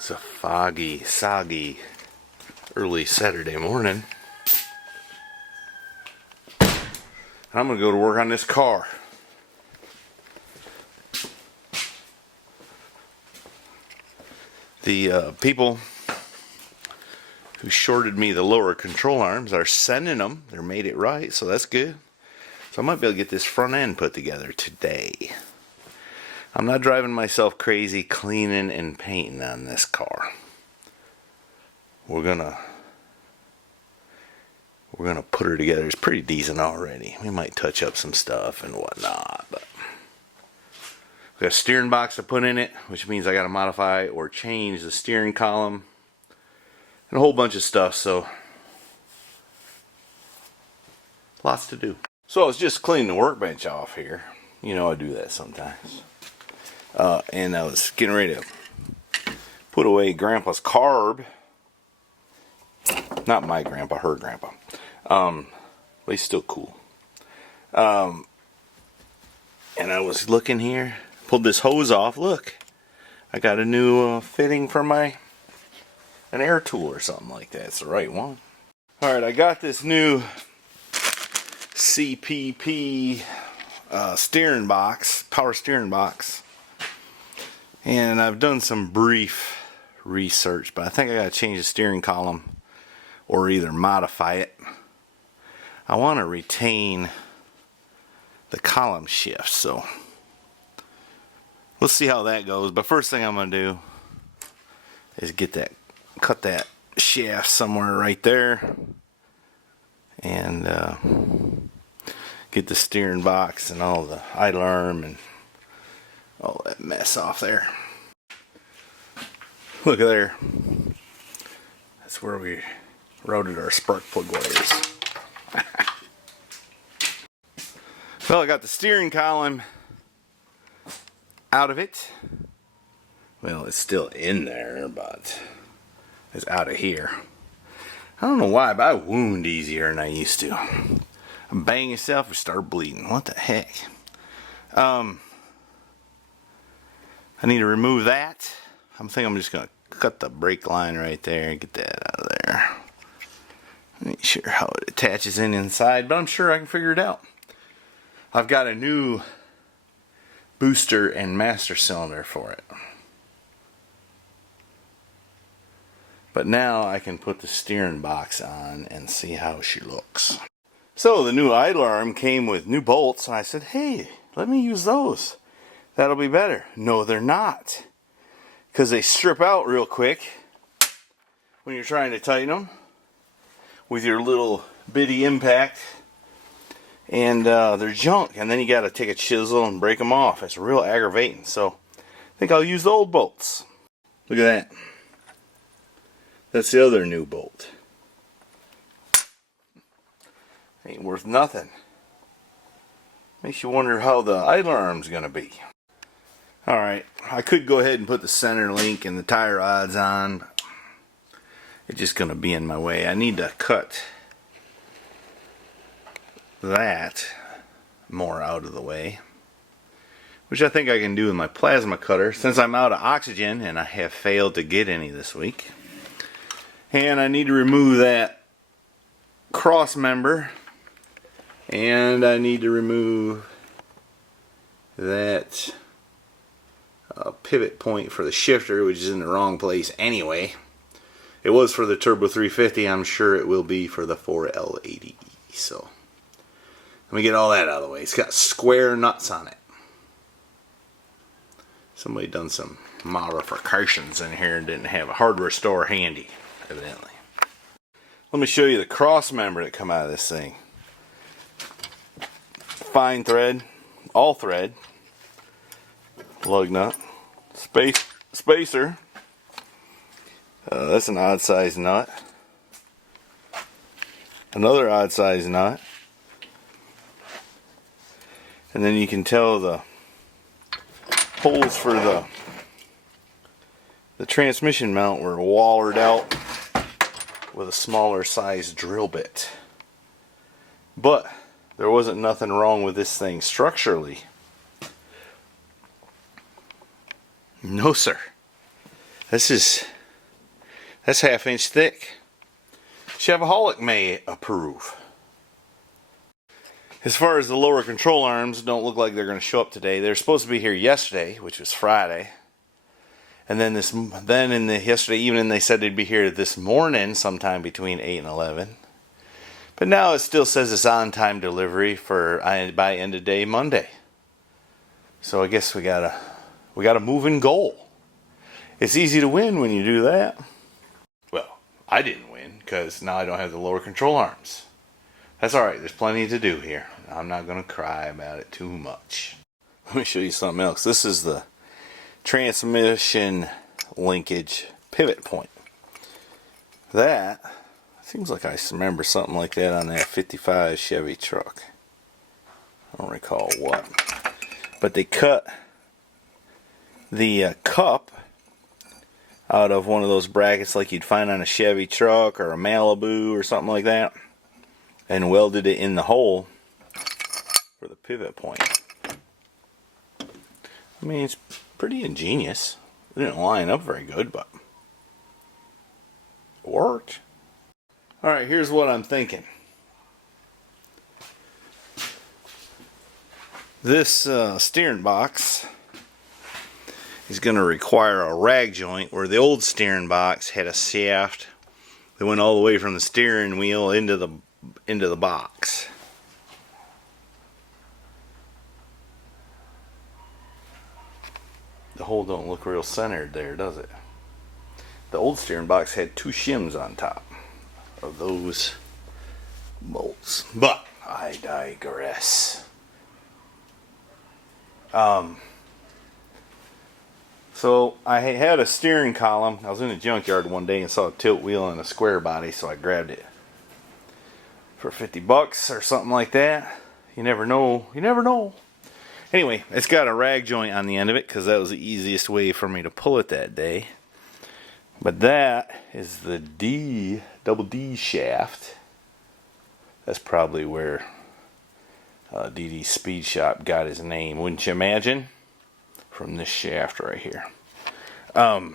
It's a foggy, soggy, early Saturday morning. I'm going to go to work on this car. The people who shorted me the lower control arms are sending them. They're made it right, so that's good. So I might be able to get this front end put together today. I'm not driving myself crazy cleaning and painting on this car. We're gonna put her together. It's pretty decent already. We might touch up some stuff and whatnot, but we got a steering box to put in it, which means I got to modify or change the steering column and a whole bunch of stuff. So lots to do. So I was just cleaning the workbench off here. You know I do that sometimes. And I was getting ready to put away Grandpa's carb. Not my grandpa, her grandpa. But he's still cool. And I was looking here, pulled this hose off. Look, I got a new fitting for an air tool or something like that. It's the right one. Alright, I got this new CPP steering box, power steering box. And I've done some brief research, but I think I got to change the steering column or either modify it. I want to retain the column shift, so let's see how that goes. But first thing I'm going to do is cut that shaft somewhere right there and get the steering box and all the idler arm and all that mess off there. Look at there. That's where we routed our spark plug wires. Well, I got the steering column out of it. Well, it's still in there, but it's out of here. I don't know why, but I wound easier than I used to. I bang yourself and start bleeding. What the heck? I need to remove that. I'm just going to cut the brake line right there and get that out of there. I'm not sure how it attaches inside, but I'm sure I can figure it out. I've got a new booster and master cylinder for it. But now I can put the steering box on and see how she looks. So the new idler arm came with new bolts, and I said, hey, let me use those. That'll be better. No, they're not. Because they strip out real quick when you're trying to tighten them with your little bitty impact. And they're junk. And then you got to take a chisel and break them off. It's real aggravating. So I think I'll use the old bolts. Look at that. That's the other new bolt. Ain't worth nothing. Makes you wonder how the idler arm's going to be. Alright, I could go ahead and put the center link and the tie rods on, but it's just going to be in my way. I need to cut that more out of the way, which I think I can do with my plasma cutter since I'm out of oxygen and I have failed to get any this week. And I need to remove that cross member, and I need to remove that pivot point for the shifter, which is in the wrong place anyway. It was for the Turbo 350. I'm sure it will be for the 4L80E. So let me get all that out of the way. It's got square nuts on it. Somebody done some modifications in here and didn't have a hardware store handy, evidently. Let me show you the cross member that come out of this thing. Fine thread, all thread, lug nut, spacer. That's an odd size nut. Another odd size nut. And then you can tell the holes for the transmission mount were wallered out with a smaller size drill bit. But there wasn't nothing wrong with this thing structurally. No, sir. That's 1/2 inch thick. Chevaholic may approve. As far as the lower control arms, don't look like they're going to show up today. They're supposed to be here yesterday, which was Friday. And then yesterday evening they said they'd be here this morning sometime between 8 and 11. But now it still says it's on time delivery for by end of day Monday. So I guess we got a moving goal. It's easy to win when you do that. Well, I didn't win because now I don't have the lower control arms. That's alright, there's plenty to do here. I'm not going to cry about it too much. Let me show you something else. This is the transmission linkage pivot point. That seems like I remember something like that on that 55 Chevy truck. I don't recall what. But they cut the cup out of one of those brackets like you'd find on a Chevy truck or a Malibu or something like that, and welded it in the hole for the pivot point. I mean, it's pretty ingenious. It didn't line up very good, but it worked. Alright, here's what I'm thinking. This steering box is going to require a rag joint, where the old steering box had a shaft that went all the way from the steering wheel into the box. The hole don't look real centered there, does it? The old steering box had 2 shims on top of those bolts. But I digress. So I had a steering column. I was in a junkyard one day and saw a tilt wheel and a square body, so I grabbed it for $50 or something like that. You never know. You never know. Anyway, it's got a rag joint on the end of it because that was the easiest way for me to pull it that day. But that is the double D shaft. That's probably where DD Speed Shop got his name, wouldn't you imagine? From this shaft right here. But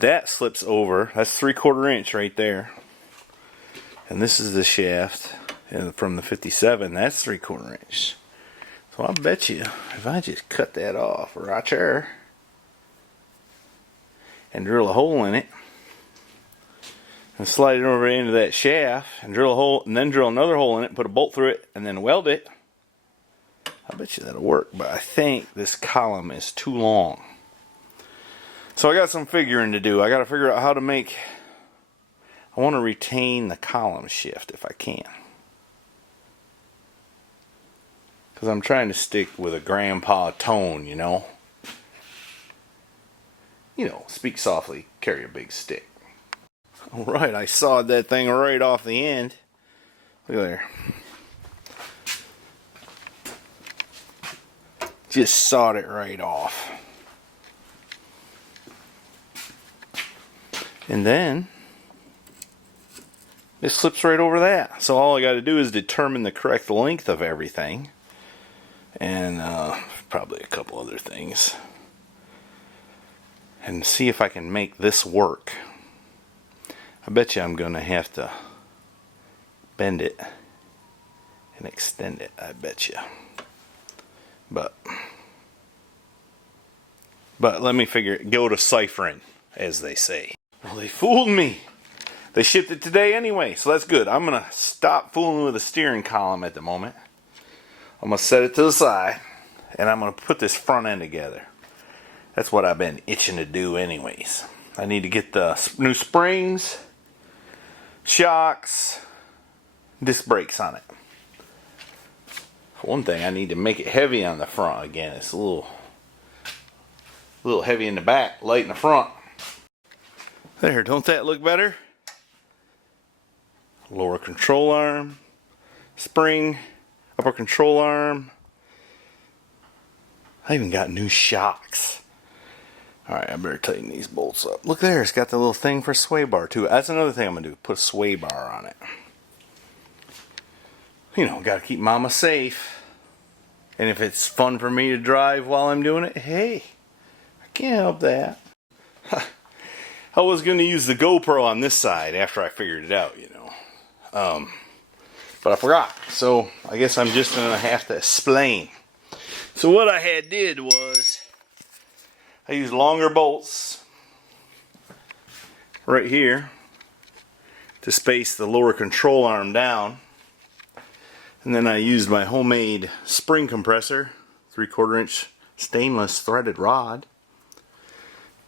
that slips over. That's 3/4 inch right there. And this is the shaft. And from the 57, that's 3/4 inch. So I bet you if I just cut that off right there and drill a hole in it and slide it over into that shaft and drill a hole and then drill another hole in it, put a bolt through it, and then weld it, I bet you that'll work. But I think this column is too long. So I got some figuring to do. I got to figure out how to make... I want to retain the column shift if I can. Because I'm trying to stick with a grandpa tone, you know. You know, speak softly, carry a big stick. Alright, I sawed that thing right off the end. Look there. Just sawed it right off. And then it slips right over that. So all I got to do is determine the correct length of everything. And probably a couple other things. And see if I can make this work. I bet you I'm going to have to bend it and extend it. I bet you. But let me go to ciphering, as they say. Well, they fooled me. They shipped it today anyway, so that's good. I'm going to stop fooling with the steering column at the moment. I'm going to set it to the side, and I'm going to put this front end together. That's what I've been itching to do anyways. I need to get the new springs, shocks, disc brakes on it. For one thing, I need to make it heavy on the front again. It's a little heavy in the back, light in the front. There, don't that look better? Lower control arm, spring, upper control arm. I even got new shocks. Alright, I better tighten these bolts up. Look there, it's got the little thing for sway bar too. That's another thing I'm going to do, put a sway bar on it. You know, got to keep mama safe. And if it's fun for me to drive while I'm doing it, hey, Can't help that. I was going to use the GoPro on this side after I figured it out, you know. But I forgot. So I guess I'm just going to have to explain. So what I did was I used longer bolts right here to space the lower control arm down. And then I used my homemade spring compressor, 3/4 inch stainless threaded rod.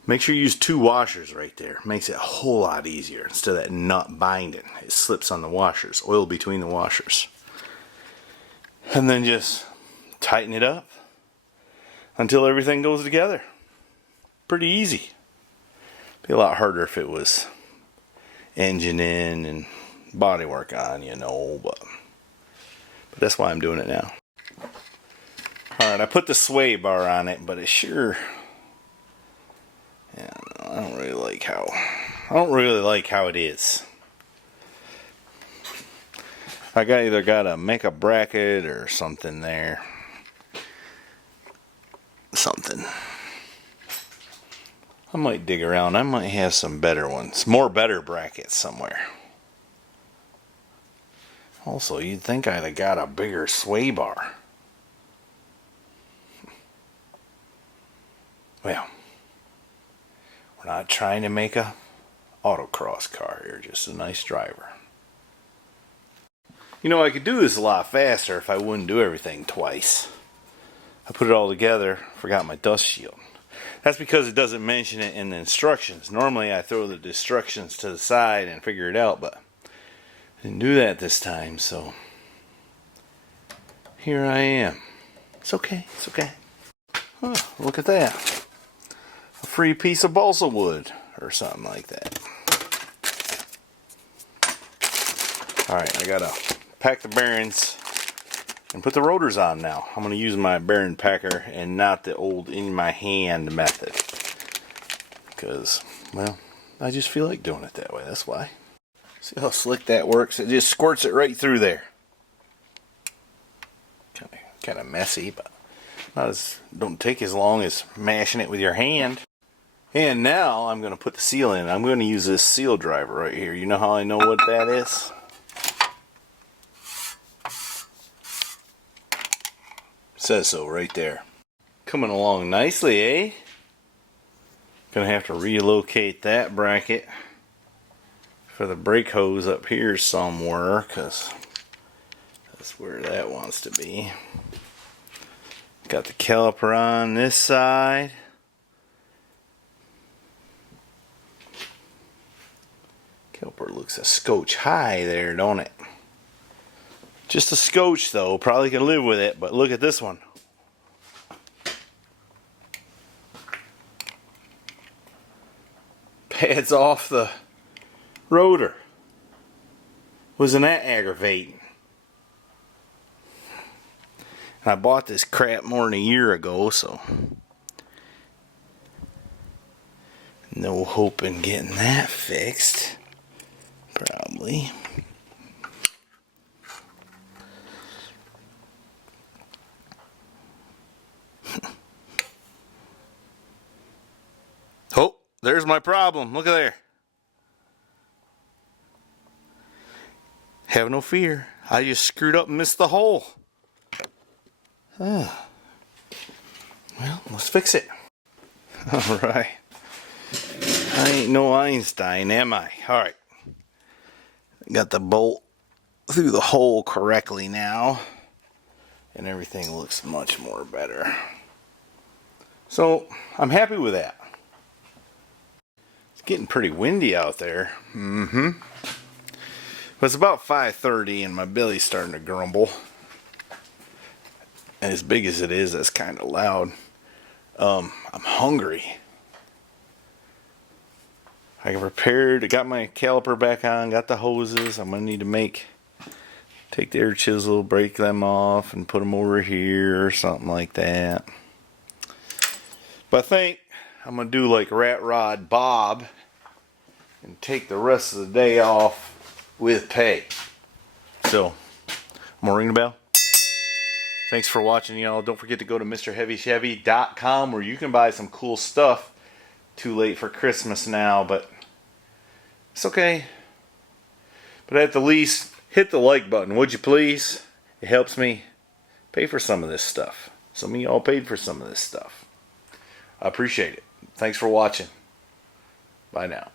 Make sure you use 2 washers right there. Makes it a whole lot easier instead of that nut binding. It slips on the washers, oil between the washers. And then just tighten it up until everything goes together. Pretty easy. Be a lot harder if it was engine in and bodywork on, you know, but that's why I'm doing it now. Alright, I put the sway bar on it, but it sure, yeah, I don't really like how it is. I either gotta make a bracket or something there. Something. I might dig around. I might have some better ones. Better brackets somewhere. Also, you'd think I'd have got a bigger sway bar. Well, we're not trying to make a autocross car here, just a nice driver. You know, I could do this a lot faster if I wouldn't do everything twice. I put it all together, forgot my dust shield. That's because it doesn't mention it in the instructions. Normally I throw the instructions to the side and figure it out, but I didn't do that this time, so here I am. It's okay, it's okay. Oh, look at that. A free piece of balsa wood or something like that. Alright, I gotta pack the bearings and put the rotors on now. I'm going to use my bearing packer and not the old in my hand method. Because, well, I just feel like doing it that way. That's why. See how slick that works? It just squirts it right through there. Kind of messy, but don't take as long as mashing it with your hand. And now I'm going to put the seal in. I'm going to use this seal driver right here. You know how I know what that is? Says so right there. Coming along nicely, eh? Gonna have to relocate that bracket for the brake hose up here somewhere, because that's where that wants to be. Got the caliper on this side. Caliper looks a scotch high there, don't it? Just a scotch though, probably can live with it, but look at this one. Pads off the rotor. Wasn't that aggravating? And I bought this crap more than a year ago, so no hope in getting that fixed. Probably. Oh, there's my problem. Look at there. Have no fear. I just screwed up and missed the hole. Well, let's fix it. Alright. I ain't no Einstein, am I? Alright. Got the bolt through the hole correctly now. And everything looks much more better. So, I'm happy with that. Getting pretty windy out there. But it's about 5:30 and my belly's starting to grumble. And as big as it is, that's kind of loud. I'm hungry. I prepared, got my caliper back on, got the hoses. I'm going to need to take the air chisel, break them off, and put them over here or something like that. But I think I'm going to do like Rat Rod Bob and take the rest of the day off with pay. So, I'm going to ring the bell. Thanks for watching, y'all. Don't forget to go to MrHeavyChevy.com where you can buy some cool stuff. Too late for Christmas now, but it's okay. But at the least, hit the like button, would you please? It helps me pay for some of this stuff. Some of y'all paid for some of this stuff. I appreciate it. Thanks for watching. Bye now.